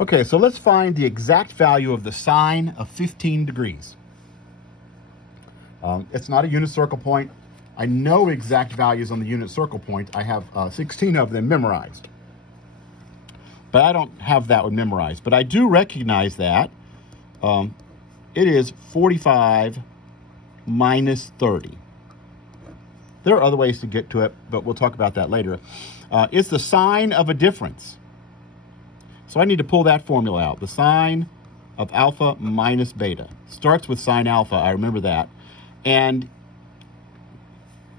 Okay, so let's find the exact value of the sine of 15 degrees. It's not a unit circle point. I know exact values on the unit circle point. I have 16 of them memorized. But I don't have that one memorized. But I do recognize that it is 45 minus 30. There are other ways to get to it, but we'll talk about that later. It's the sine of a difference. So I need to pull that formula out. The sine of alpha minus beta. Starts with sine alpha, I remember that. And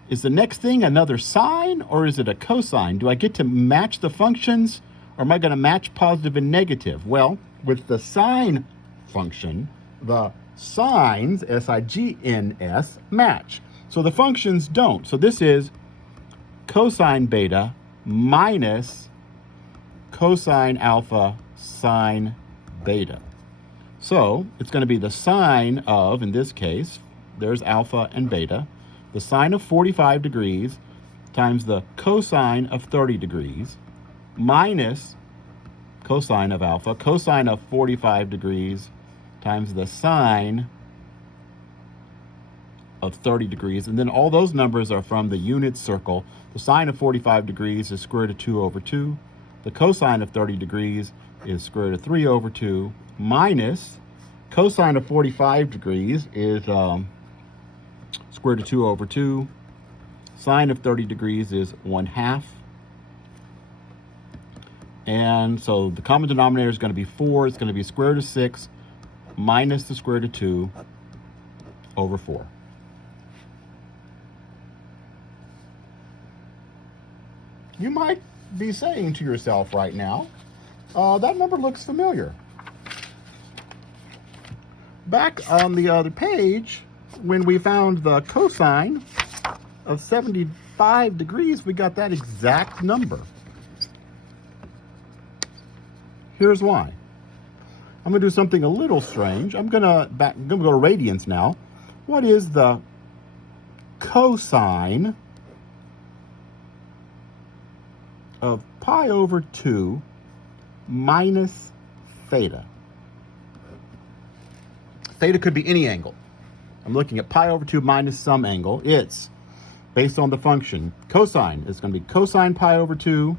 is the next thing another sine or is it a cosine? Do I get to match the functions or am I going to match positive and negative? Well, with the sine function, the sines, S-I-G-N-S, match. So the functions don't. So this is cosine beta minus cosine alpha sine beta. So it's going to be the sine of, in this case, there's alpha and beta, the sine of 45 degrees times the cosine of 30 degrees minus cosine of alpha, cosine of 45 degrees times the sine of 30 degrees. And then all those numbers are from the unit circle. The sine of 45 degrees is square root of 2 over 2. The cosine of 30 degrees is square root of 3 over 2 minus cosine of 45 degrees is square root of 2 over 2. Sine of 30 degrees is 1/2. And so the common denominator is going to be 4. It's going to be square root of 6 minus the square root of 2 over 4. You might be saying to yourself right now, that number looks familiar. Back on the other page, when we found the cosine of 75 degrees, we got that exact number. Here's why. I'm going to do something a little strange. I'm going to go to radians now. What is the cosine of pi over 2 minus theta? Theta could be any angle. I'm looking at pi over 2 minus some angle. It's based on the function. Cosine is going to be cosine pi over 2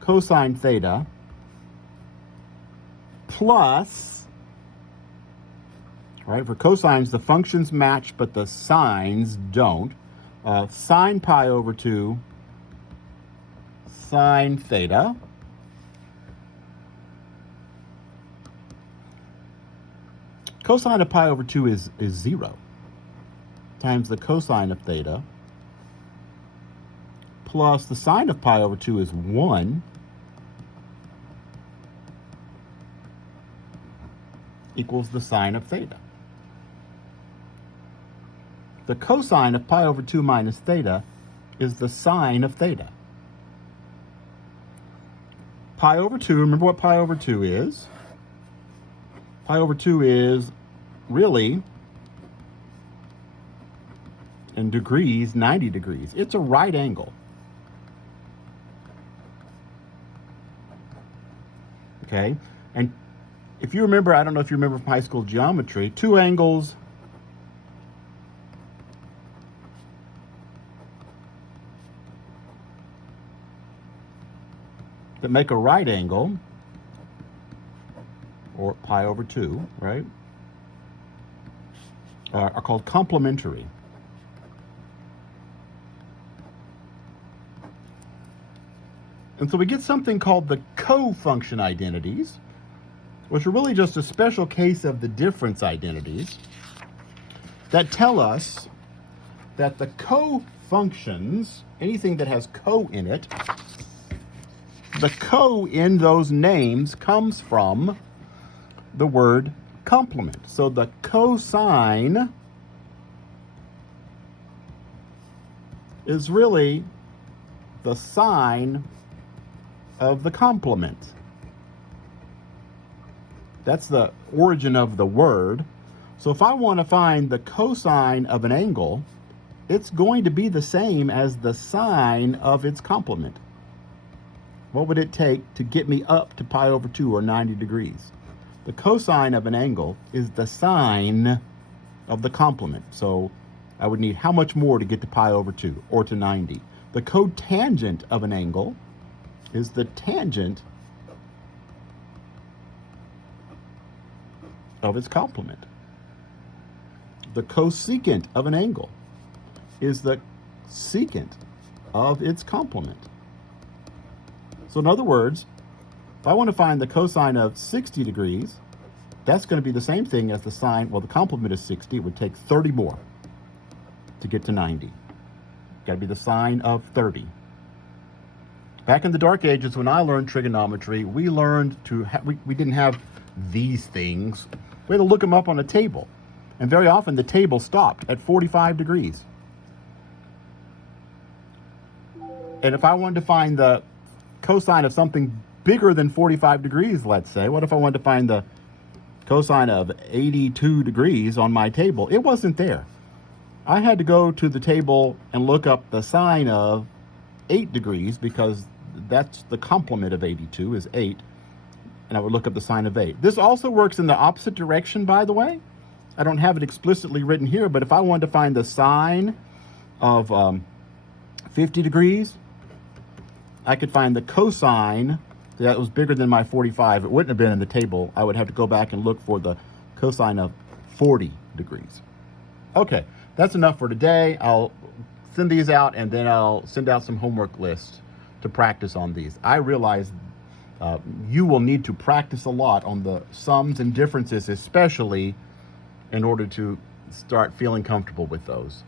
cosine theta plus, right, for cosines, the functions match, but the sines don't. Sine pi over 2 sine theta cosine of pi over 2 is 0 times the cosine of theta plus the sine of pi over 2 is 1 equals the sine of theta. The cosine of pi over 2 minus theta is the sine of theta. Pi over 2, remember what pi over 2 is? Pi over 2 is really, in degrees, 90 degrees. It's a right angle. Okay? And if you remember, I don't know if you remember from high school geometry, two angles that make a right angle, or pi over 2, right, are called complementary. And so we get something called the co-function identities, which are really just a special case of the difference identities that tell us that the co-functions, anything that has co in it, the co in those names comes from the word complement. So the cosine is really the sine of the complement. That's the origin of the word. So if I want to find the cosine of an angle, it's going to be the same as the sine of its complement. what would it take to get me up to pi over 2 or 90 degrees? The cosine of an angle is the sine of the complement. So I would need how much more to get to pi over 2 or to 90? The cotangent of an angle is the tangent of its complement. The cosecant of an angle is the secant of its complement. So in other words, if I want to find the cosine of 60 degrees, that's going to be the same thing as the sine, well, the complement is 60. It would take 30 more to get to 90. Got to be the sine of 30. Back in the dark ages, when I learned trigonometry, we learned to, we didn't have these things. We had to look them up on a table. And very often the table stopped at 45 degrees. And if I wanted to find the cosine of something bigger than 45 degrees, let's say, what if I wanted to find the cosine of 82 degrees on my table? It wasn't there. I had to go to the table and look up the sine of 8 degrees because that's the complement of 82 is 8. And I would look up the sine of 8. This also works in the opposite direction, by the way. I don't have it explicitly written here, but if I wanted to find the sine of 50 degrees, I could find the cosine that was bigger than my 45. It wouldn't have been in the table. I would have to go back and look for the cosine of 40 degrees. Okay, that's enough for today. I'll send these out, and then I'll send out some homework lists to practice on these. I realize you will need to practice a lot on the sums and differences, especially in order to start feeling comfortable with those.